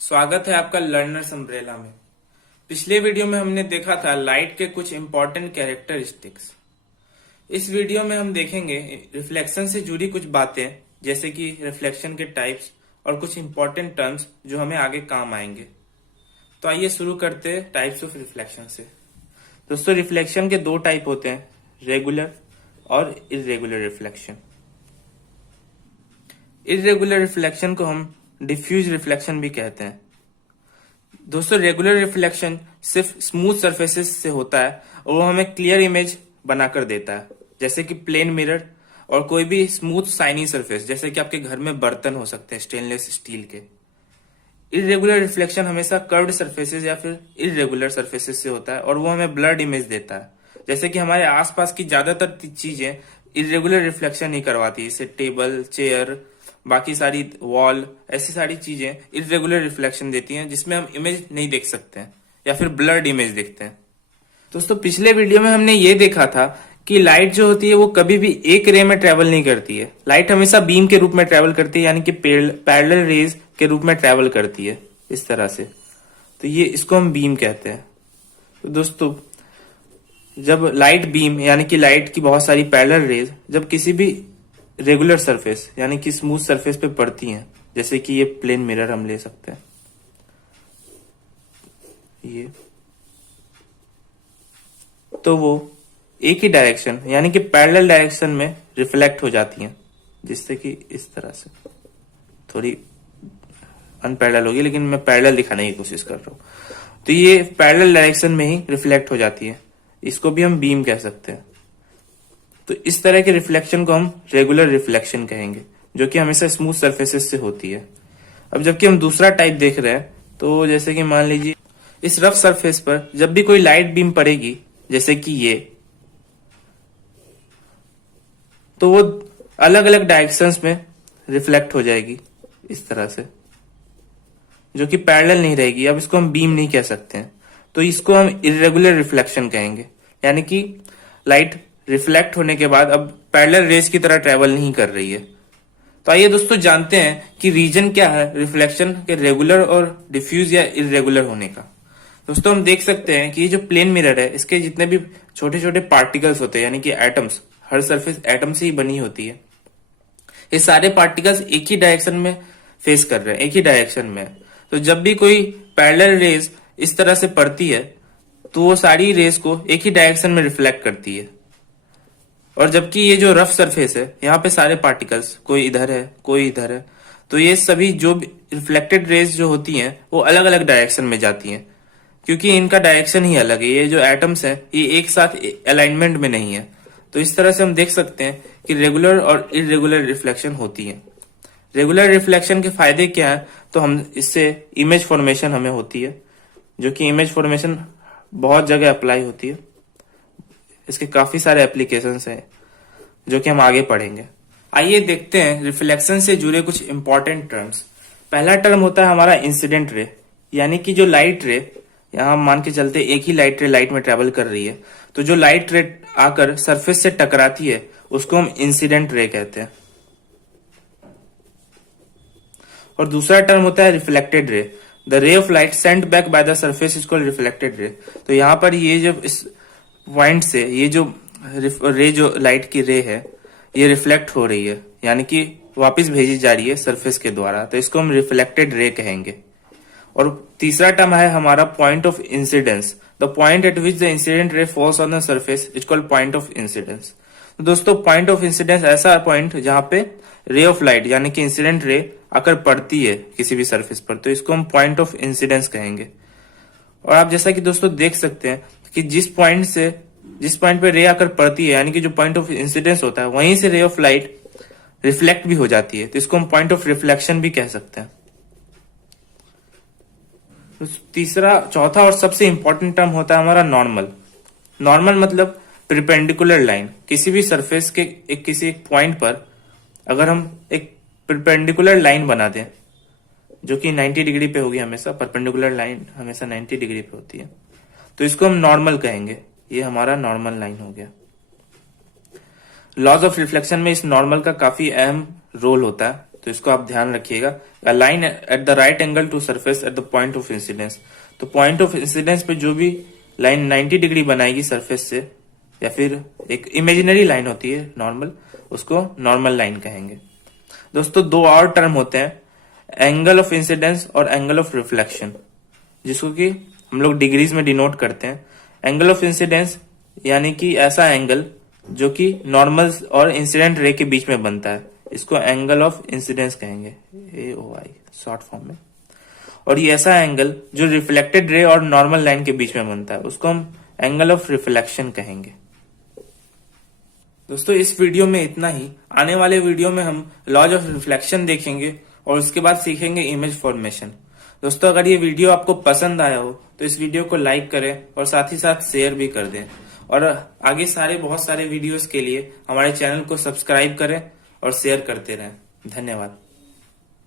स्वागत है आपका लर्नर्स अम्ब्रेला में। पिछले वीडियो में हमने देखा था लाइट के कुछ इंपॉर्टेंट कैरेक्टरिस्टिक्स। इस वीडियो में हम देखेंगे रिफ्लेक्शन से जुड़ी कुछ बातें, जैसे कि रिफ्लेक्शन के टाइप्स और कुछ इंपॉर्टेंट टर्म्स जो हमें आगे काम आएंगे। तो आइए शुरू करते हैं टाइप्स ऑफ रिफ्लेक्शन से। दोस्तों, रिफ्लेक्शन के दो टाइप होते हैं, रेगुलर और इरेगुलर रिफ्लेक्शन। इरेगुलर रिफ्लेक्शन को हम डिफ्यूज रिफ्लेक्शन भी कहते हैं। दोस्तों, रेगुलर रिफ्लेक्शन सिर्फ स्मूथ सरफेसेस से होता है और वो हमें क्लियर इमेज बनाकर देता है, जैसे कि प्लेन मिरर और कोई भी स्मूथ शाइनी सरफेस, जैसे कि आपके घर में बर्तन हो सकते हैं स्टेनलेस स्टील के। इरेगुलर रिफ्लेक्शन हमेशा कर्व्ड सरफेसेस या फिर इरेगुलर सरफेसेस से होता है और वो हमें ब्लर्ड इमेज देता है, जैसे कि हमारे आसपास की ज्यादातर चीजें इरेगुलर रिफ्लेक्शन ही करवाती है, जैसे टेबल, चेयर, बाकी सारी वॉल, ऐसी सारी चीजें इरेगुलर रिफ्लेक्शन देती हैं जिसमें हम इमेज नहीं देख सकते हैं या फिर ब्लर्ड इमेज देखते हैं। दोस्तों, पिछले वीडियो में हमने ये देखा था कि लाइट जो होती है वो कभी भी एक रे में ट्रेवल नहीं करती है। लाइट हमेशा बीम के रूप में ट्रेवल करती है, यानी कि पैरेलल रेज के रूप में ट्रेवल करती है इस तरह से। तो ये इसको हम बीम कहते हैं। तो दोस्तों, जब लाइट बीम यानी कि लाइट की बहुत सारी पैरेलल रेज जब किसी भी रेगुलर सरफेस यानी कि स्मूथ सरफेस पे पड़ती हैं, जैसे कि ये प्लेन मिरर हम ले सकते हैं, ये, तो वो एक ही डायरेक्शन यानी कि पैरेलल डायरेक्शन में रिफ्लेक्ट हो जाती हैं, जिससे कि इस तरह से थोड़ी अनपैरेलल होगी, लेकिन मैं पैरेलल दिखाने की कोशिश कर रहा हूं। तो ये पैरेलल डायरेक्शन में ही रिफ्लेक्ट हो जाती है, इसको भी हम बीम कह सकते हैं। तो इस तरह के रिफ्लेक्शन को हम रेगुलर रिफ्लेक्शन कहेंगे, जो कि हमेशा स्मूथ सरफेसेस से होती है। अब जबकि हम दूसरा टाइप देख रहे हैं, तो जैसे कि मान लीजिए इस रफ सरफेस पर जब भी कोई लाइट बीम पड़ेगी, जैसे कि ये, तो वो अलग अलग डायरेक्शंस में रिफ्लेक्ट हो जाएगी इस तरह से, जो कि पैरेलल नहीं रहेगी। अब इसको हम बीम नहीं कह सकते हैं, तो इसको हम इरेगुलर रिफ्लेक्शन कहेंगे, यानी कि लाइट रिफ्लेक्ट होने के बाद अब पैरेलल रेज की तरह ट्रेवल नहीं कर रही है। तो आइए दोस्तों जानते हैं कि रीजन क्या है रिफ्लेक्शन के रेगुलर और डिफ्यूज या इरेगुलर होने का। दोस्तों, हम देख सकते हैं कि ये जो प्लेन मिरर है, इसके जितने भी छोटे छोटे पार्टिकल्स होते हैं, यानी कि एटम्स, हर सरफेस एटम से ही बनी होती है, ये सारे पार्टिकल्स एक ही डायरेक्शन में फेस कर रहे हैं, एक ही डायरेक्शन में। तो जब भी कोई पैरेलल रेज इस तरह से पड़ती है, तो वो सारी रेज को एक ही डायरेक्शन में रिफ्लेक्ट करती है। और जबकि ये जो रफ सरफेस है, यहाँ पे सारे पार्टिकल्स, कोई इधर है कोई इधर है, तो ये सभी जो रिफ्लेक्टेड रेज जो होती हैं वो अलग अलग डायरेक्शन में जाती हैं, क्योंकि इनका डायरेक्शन ही अलग है। ये जो एटम्स हैं ये एक साथ अलाइनमेंट में नहीं है। तो इस तरह से हम देख सकते हैं कि रेगुलर और इरेगुलर रिफ्लेक्शन होती है। रेगुलर रिफ्लेक्शन के फायदे क्या है, तो हम इससे इमेज फॉर्मेशन हमें होती है, जो कि इमेज फॉर्मेशन बहुत जगह अप्लाई होती है। इसके काफी सारे एप्लीकेशंस हैं जो कि हम आगे पढ़ेंगे। आइए देखते हैं रिफ्लेक्शन से जुड़े कुछ इंपॉर्टेंट टर्म्स। पहला टर्म होता है हमारा इंसिडेंट रे, यानी कि जो लाइट रे, यहां मान के चलते एक ही लाइट रे लाइट में ट्रेवल कर रही है, तो जो लाइट रे आकर सरफेस से टकराती है उसको हम इंसिडेंट रे कहते हैं। और दूसरा टर्म होता है reflected ray. The ray of light Saint back by the surface is called reflected ray. तो यहाँ पर ये जो इस पॉइंट से ये जो रे, जो लाइट की रे है, ये रिफ्लेक्ट हो रही है, यानी कि वापस भेजी जा रही है सरफेस के द्वारा, तो इसको हम रिफ्लेक्टेड रे कहेंगे। और तीसरा टर्म है हमारा point of incidence. The point eight which the incident ray falls on the surface is called point of incidence. तो दोस्तों, पॉइंट ऑफ इंसिडेंस ऐसा पॉइंट जहां पे रे ऑफ लाइट यानी कि इंसिडेंट रे आकर पड़ती है किसी भी सरफेस पर, तो इसको हम पॉइंट ऑफ इंसिडेंस कहेंगे। और आप जैसा कि दोस्तों देख सकते हैं कि जिस पॉइंट पे रे आकर पड़ती है, यानी कि जो पॉइंट ऑफ इंसिडेंस होता है, वहीं से रे ऑफ लाइट रिफ्लेक्ट भी हो जाती है, तो इसको हम पॉइंट ऑफ रिफ्लेक्शन भी कह सकते हैं। तो चौथा और सबसे इंपॉर्टेंट टर्म होता है हमारा नॉर्मल। नॉर्मल मतलब परपेंडिकुलर लाइन। किसी भी सरफेस के किसी एक पॉइंट पर अगर हम एक परपेंडिकुलर लाइन बना दें, जो कि 90 डिग्री पे होगी, हमेशा परपेंडिकुलर लाइन हमेशा 90 डिग्री पे होती है, तो इसको हम नॉर्मल कहेंगे। ये हमारा नॉर्मल लाइन हो गया। लॉज ऑफ रिफ्लेक्शन में इस नॉर्मल का काफी अहम रोल होता है, तो इसको आप ध्यान रखिएगा। A line at the right angle to surface at the point of incidence, तो पॉइंट ऑफ इंसिडेंस पे जो भी लाइन 90 डिग्री बनाएगी सरफेस से, या फिर एक इमेजिनरी लाइन होती है नॉर्मल, उसको नॉर्मल लाइन कहेंगे। दोस्तों दो और टर्म होते हैं, एंगल ऑफ इंसिडेंस और एंगल ऑफ रिफ्लेक्शन, जिसको कि हम लोग डिग्रीज में डिनोट करते हैं। एंगल ऑफ इंसिडेंस यानी कि ऐसा एंगल जो कि नॉर्मल और इंसिडेंट रे के बीच में बनता है, इसको एंगल ऑफ इंसिडेंस कहेंगे, AOI शॉर्ट फॉर्म में। और ये ऐसा एंगल जो रिफ्लेक्टेड रे और नॉर्मल लाइन के बीच में बनता है, उसको हम एंगल ऑफ रिफ्लेक्शन कहेंगे। दोस्तों इस वीडियो में इतना ही। आने वाले वीडियो में हम लॉज ऑफ रिफ्लेक्शन देखेंगे और उसके बाद सीखेंगे इमेज फॉर्मेशन। दोस्तों अगर ये वीडियो आपको पसंद आया हो तो इस वीडियो को लाइक करें और साथ ही साथ शेयर भी कर दें, और आगे बहुत सारे वीडियोस के लिए हमारे चैनल को सब्सक्राइब करें और शेयर करते रहें। धन्यवाद।